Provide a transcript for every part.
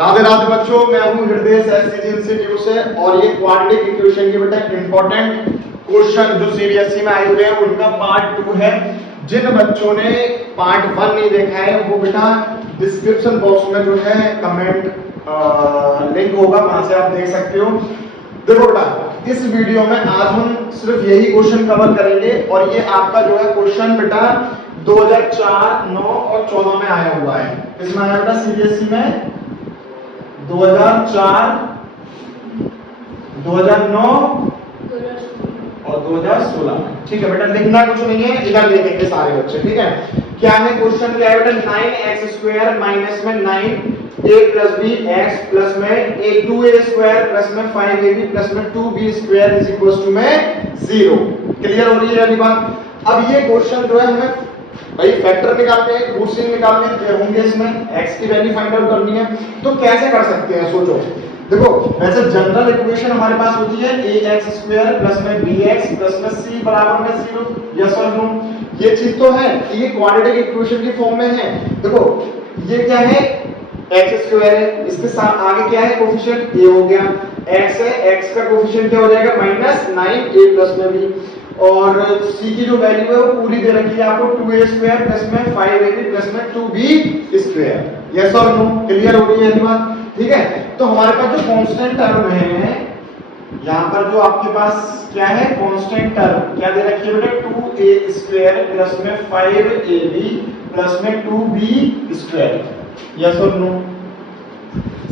राधे राधे बच्चों, मैं हूं हृदय एससीजी इंस्टीट्यूट से और ये क्वाड्रेटिक इक्वेशन के बेटा इंपॉर्टेंट क्वेश्चन जो सीबीएसई में आए हुए हैं उनका पार्ट 2 है। जिन बच्चों ने पार्ट 1 नहीं देखा है वो बेटा डिस्क्रिप्शन बॉक्स में जो है कमेंट लिंक होगा, वहां से आप देख सकते हो। देखो बेटा, इस वीडियो में आज हम सिर्फ यही क्वेश्चन कवर करेंगे और ये आपका जो है क्वेश्चन बेटा 2004, 9 और 14 में आया हुआ है। इसमें आया बेटा सीबीएसई में 2004, 2009 और 2016 में। ठीक है बेटा, लिखना कुछ नहीं है, इधर लिखेंगे सारे बच्चे। ठीक है, क्या है क्वेश्चन, क्या है बेटा 9x² माइनस में 9a plus b x plus में 2a² प्लस में 5ab प्लस में 2b² इज इक्वल टू में 0। क्लियर हो रही है वाली बात। अब ये क्वेश्चन जो है हमें भाई फैक्टर निकालने हैं, रूट्स निकालने होंगे, इसमें x की वैल्यू फाइंड आउट करनी है। तो कैसे कर सकते हैं सोचो। देखो वैसे जनरल इक्वेशन हमारे पास होती है ax² प्लस में bx प्लस में c बराबर में 0। यस और नो, ये चीज तो है कि ये क्वाड्रेटिक इक्वेशन की फॉर्म में है। देखो ये क्या है, x² है, इसके साथ आगे क्या है कोफिशिएंट a हो गया, x है, x का कोफिशिएंट क्या हो जाएगा -9a प्लस में b, और c की जो वैल्यू है वो पूरी दे रखी है आपको 2a² प्लस में 5ab प्लस में 2b²। यस और नो, क्लियर हो रही है ये बात। ठीक है, तो हमारे पास जो कांस्टेंट टर्म है यहाँ पर, जो आपके पास क्या है कांस्टेंट टर्म क्या दे रखी है बेटा 2a² प्लस में 5ab प्लस में 2b²। यस और नो।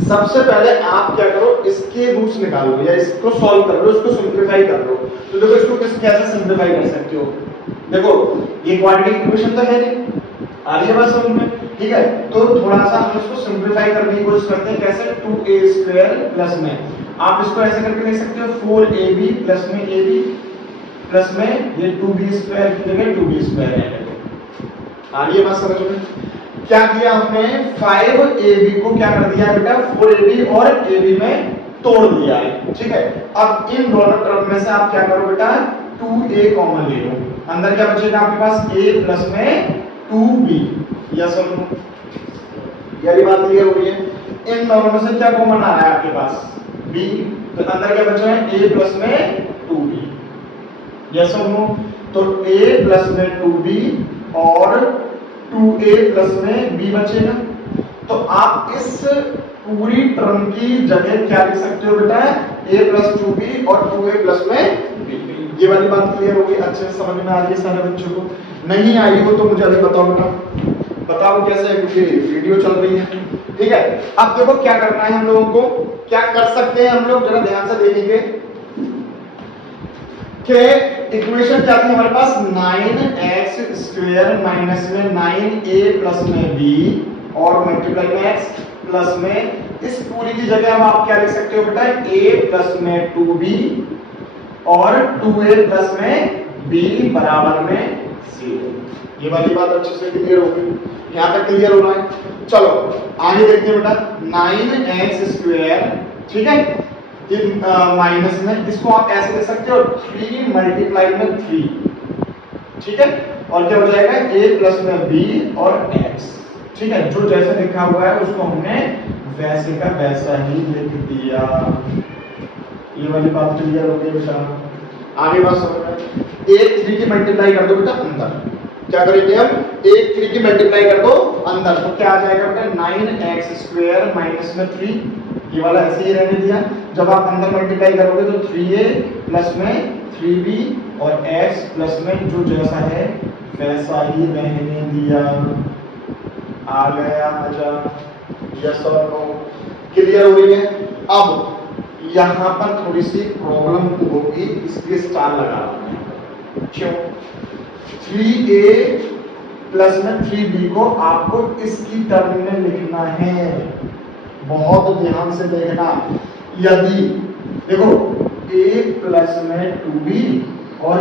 सबसे पहले आप क्या करो, इसके रूट्स निकालो या इसको सॉल्व कर लो, इसको सिंपलीफाई कर लो। तो देखो इसको कैसे सिंपलीफाई कर सकते हो। देखो ये क्वाड्रेटिक इक्वेशन तो है नहीं, आ रही है बात समझ में। ठीक है, तो थोड़ा सा हम इसको सिंपलीफाई करने की कोशिश करते हैं। कैसे, 2a² प्लस में आप इसको ऐसे करके लिख सकते हो 4ab प्लस में ab प्लस में ये 2b² की जगह 2b² है। आ रही है बात समझ में। क्या किया हमने, 5ab को क्या कर दिया बेटा 4ab और ab में तोड़ दिया है। ठीक है, अब इन दोनों टर्म में से आप क्या करो बेटा 2a कॉमन ले लो, अंदर क्या बचेगा आपके पास a प्लस में 2b। यस और नो, ये बात क्लियर हो रही है। इन दोनों में से क्या कॉमन आ रहा है आपके पास b, तो अंदर क्या बचा है a प्लस में 2b। यस और नो, तो a प्लस में 2b और 2a प्लस में b बचेगा। तो आप इस पूरी टर्म की जगह क्या लिख सकते हो बेटा a प्लस 2b और 2a प्लस में b। ये वाली बात क्लियर होगी, अच्छे से समझ में आ रही है सारे बच्चों को। नहीं आई हो तो मुझे अभी बताओ बेटा, बताओ कैसे, क्योंकि वीडियो चल रही है। ठीक है, अब देखो क्या करना है हम लोगों को, क्या कर सकते हैं हम लोग, जरा ध्यान से देखेंगे कि इक्वेशन क्या थी हमारे पास 9x² माइनस में 9a प्लस में b और मल्टीप्लाई में x प्लस में इस पूरी की जगह हम आप क्या लिख सकते हो बेटा a प्लस में 2b और 2a प्लस में b बराबर में 0। ये वाली बात अच्छे से क्लियर हो गई, यहाँ तक क्लियर हो रहा है। चलो आगे देखते हैं बेटा 9x²। ठीक है, ये माइनस में इसको आप ऐसे लिख सकते हो 3 मल्टीप्लाई में 3। ठीक है, और क्या हो जाएगा a प्लस में b और x। ठीक है, जो जैसे लिखा हुआ है उसको हमने वैसे का वैसा ही लिख दिया। ये वाली बात क्लियर हो गई बेटा, आगे बात समझ में। 1 3 की मल्टीप्लाई कर दो बेटा अंदर, क्या करेंगे हम 1 3 की मल्टीप्लाई कर दो अंदर, तो क्या आ जाएगा बेटा 9x² माइनस में 3। ये वाला ऐसे ही रहने दिया, जब आप अंदर मल्टीप्लाई करोगे तो 3a प्लस में 3b और x प्लस में जो जैसा है वैसा ही रहने दिया। आ गया मजा। यस और नो, क्लियर हो रही है। अब यहाँ पर थोड़ी सी प्रॉब्लम होगी, इसलिए स्टार लगा रहा हूं। क्यों, 3a प्लस में 3b को आपको इसकी टर्म में लिखना है, बहुत ध्यान से देखना। यदि देखो a प्लस में 2b और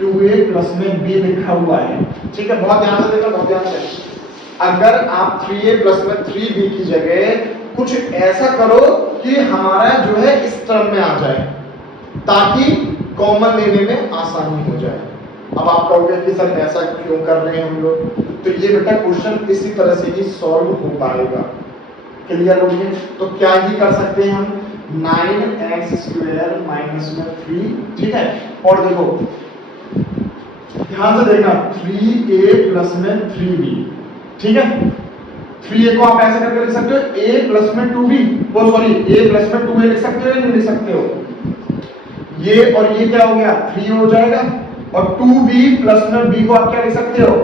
2a प्लस में b लिखा हुआ है, ठीक है, बहुत ध्यान से देखना, बहुत ध्यान से। अगर आप 3a प्लस में 3b की जगह कुछ ऐसा करो कि हमारा जो है इस टर्म में आ जाए, ताकि कॉमन लेने में आसानी हो जाए। अब आप कहोगे कि सर ऐसा क्यों कर रहे हैं हम लोग, तो ये बेटा क्वेश्चन इसी तरह से ही सॉल्व हो पाएगा। क्लियर हो गया? तो क्या ही कर सकते हैं हम, 9x² माइनस में 3, ठीक है। और देखो ध्यान से देखना, 3a प्लस में 3b, ठीक है। 3a को आप ऐसे करके लिख सकते हो, a प्लस में 2b, वो सॉरी a प्लस में 2a लिख सकते हो या नहीं लिख सकते हो? ये और ये क्या हो गया, 3 हो जाएगा, और 2b प्लस में b को आप क्या लिख सकते हो,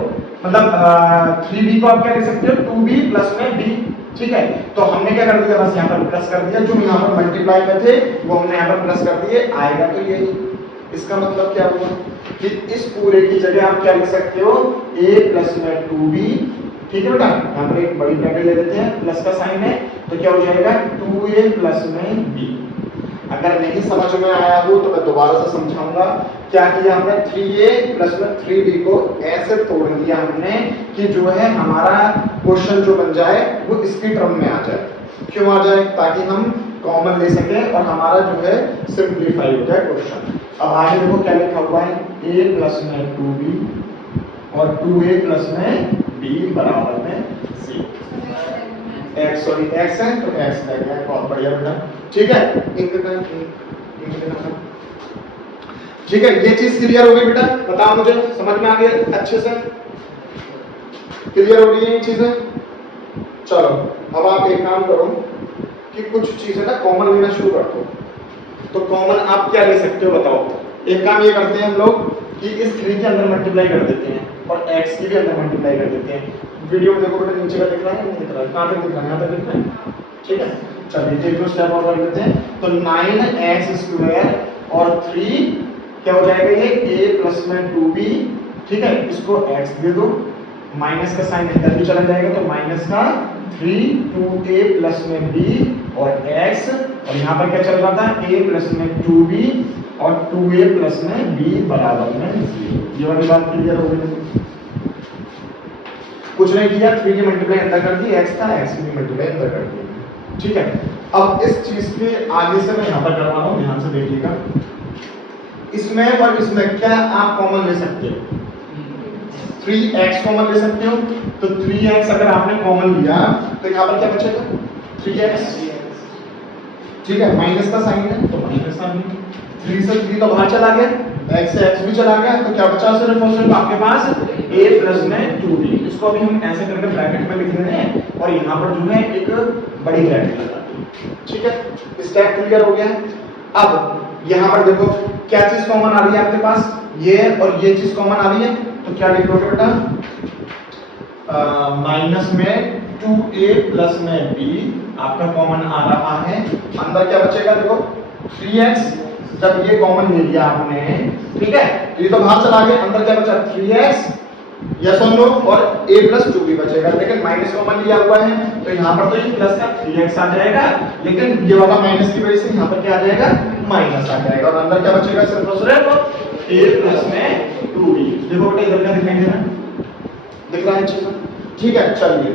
मतलब 3b को आप क्या लिख सकते हो, 2b प्लस में b, ठीक है। तो हमने क्या कर दिया, बस यहाँ पर प्लस कर दिया, जो यहाँ पर मल्टीप्लाई में थे वो हमने यहाँ पर प्लस कर दिए, आएगा तो यही। इसका मतलब क्या हुआ कि इस पूरे की जगह आप क्या लिख सकते हो, a प्लस में 2b, ठीक है बेटा। यहाँ पर एक बड़ी ब्रैकेट ले लेते हैं, प्लस का साइन है, तो क्या हो जाएगा 2a प्लस में b। अगर नहीं समझ में आया हो तो मैं दोबारा से समझाऊंगा। क्या किया हमने, 3a प्लस में 3b को ऐसे तोड़ दिया हमने कि जो है हमारा क्वेश्चन जो बन जाए वो इसकी टर्म में आ जाए। क्यों आ जाए, ताकि हम कॉमन ले सकें और हमारा जो है सिंप्लीफाई हो जाए क्वेश्चन। अब आगे देखो क्या लिखा हुआ है, a प्लस में 2b और 2a प्लस में b बराबर में c। x सॉरी x है तो x लग गया, बहुत बढ़िया बेटा, ठीक है। ठीक है, ये चीज क्लियर हो गई बेटा, बताओ मुझे, समझ में आ गया अच्छे से, क्लियर हो गई ये चीजें? चलो अब आप एक काम करो कि कुछ चीजें ना कॉमन लेना शुरू कर दो। तो कॉमन आप क्या ले सकते हो बताओ? एक काम ये करते हैं हम लोग कि इस 3 के अंदर मल्टीप्लाई कर देते हैं और x की भी अंदर मल्टीप्लाई कर देते हैं। वीडियो में देखो बेटा, नीचे का दिख रहा है नहीं दिख रहा है, कहां तक दिख रहा है, यहां तक दिख रहा है, ठीक है। चलिए एक दो स्टेप और कर लेते हैं। तो 9x² और 3 क्या हो जाएगा, ये a प्लस में 2b, ठीक है। इसको x दे दो, माइनस का साइन इधर भी चला जाएगा, तो माइनस का 3 2a प्लस में b और x, और यहाँ पर क्या चल रहा था, a प्लस में 2b और 2a प्लस में b बराबर में 0। ये वाली बात क्लियर हो गई? कुछ नहीं किया, 3 की मल्टीप्लाई अंदर कर दी, x था, x की मल्टीप्लाई अंदर कर दी, ठीक है। अब इस चीज के आगे से मैं यहाँ पर कर रहा हूँ, ध्यान से देखिएगा। इसमें और इसमें क्या आप कॉमन ले सकते हो, 3x कॉमन ले सकते हो। तो 3x अगर आपने कॉमन लिया तो यहाँ पर क्या बचेगा, 3x, ठीक है। माइनस का साइन है तो माइनस साइन, 3 से 3 तो बाहर चला गया, x से x भी चला गया, तो क्या बचा सिर्फ और सिर्फ आपके पास a प्लस में 2b। इसको अभी हम ऐसे करके ब्रैकेट में लिख रहे हैं और यहाँ पर जो है एक बड़ी ब्रैकेट लगा दी, ठीक है। स्टेप क्लियर हो गया है। अब यहाँ पर देखो क्या चीज कॉमन आ रही है आपके पास, ये और ये चीज कॉमन आ रही है, तो क्या लिख लोगे बेटा, माइनस में 2a प्लस में b आपका कॉमन आ रहा है। अंदर क्या बचेगा, देखो 3x, जब ये कॉमन ले लिया आपने, ठीक है, तो ये तो बाहर चला गया, अंदर क्या बचा 3x, यस और नो, और a प्लस 2b बचेगा। लेकिन माइनस कॉमन लिया हुआ है तो यहाँ पर तो ये प्लस का 3x आ जाएगा, लेकिन ये वाला माइनस की वजह से यहाँ पर क्या आ जाएगा, माइनस आ जाएगा, और अंदर क्या बचेगा, सिर्फ और सिर्फ a प्लस में 2b। देखो बेटा इधर क्या दिखाई दे रहा है, दिख रहा है अच्छे से, ठीक है। चलिए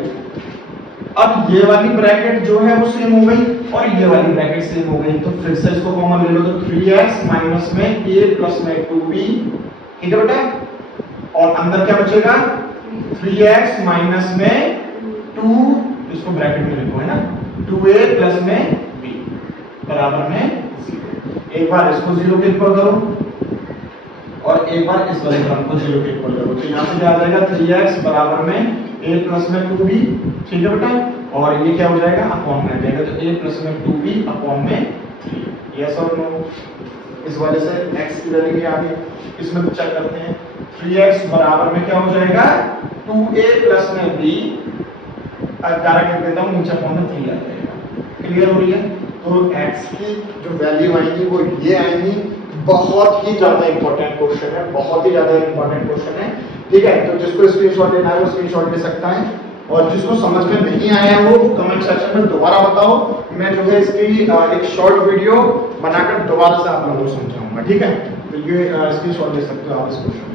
अब ये वाली ब्रैकेट जो है वो सेम हो गई और ये वाली ब्रैकेट सेम हो गई, तो फिर से इसको कॉमन ले लो, तो 3x माइनस में a प्लस में 2b, ठीक है बेटा। और अंदर क्या बचेगा, 3x माइनस में 2, इसको ब्रैकेट में लिखो, है ना, 2a प्लस में b बराबर में 0। एक बार इसको 0 के इक्वल करो और एक बार इस वाले टर्म को 0 के इक्वल करो, तो यहाँ से क्या आ जाएगा, 3x बराबर में a प्लस में 2b, ठीक है बेटा। और ये क्या हो जाएगा, अपॉन में आ जाएगा, तो a प्लस में 2b अपॉन में 3, यस और नो। इस वजह से x की वैल्यू आ गई, इसमें चेक करते हैं, 3x बराबर में क्या हो जाएगा, 2a प्लस में b, डायरेक्ट लिख देता हूँ, नीचे अपॉन में 3 आ जाएगा। क्लियर हो रही है? तो x की जो वैल्यू आएगी वो ये आएगी। बहुत ही ज्यादा इंपॉर्टेंट क्वेश्चन है, बहुत ही ज्यादा इंपॉर्टेंट क्वेश्चन है, ठीक है। तो जिसको स्क्रीनशॉट लेना है वो स्क्रीनशॉट ले सकता है, और जिसको समझ में नहीं आया वो कमेंट सेक्शन में दोबारा बताओ, मैं जो है इसकी एक शॉर्ट वीडियो बनाकर दोबारा से आप लोगों को समझाऊंगा, ठीक है। तो ये स्क्रीनशॉट ले सकते हो आप इस क्वेश्चन।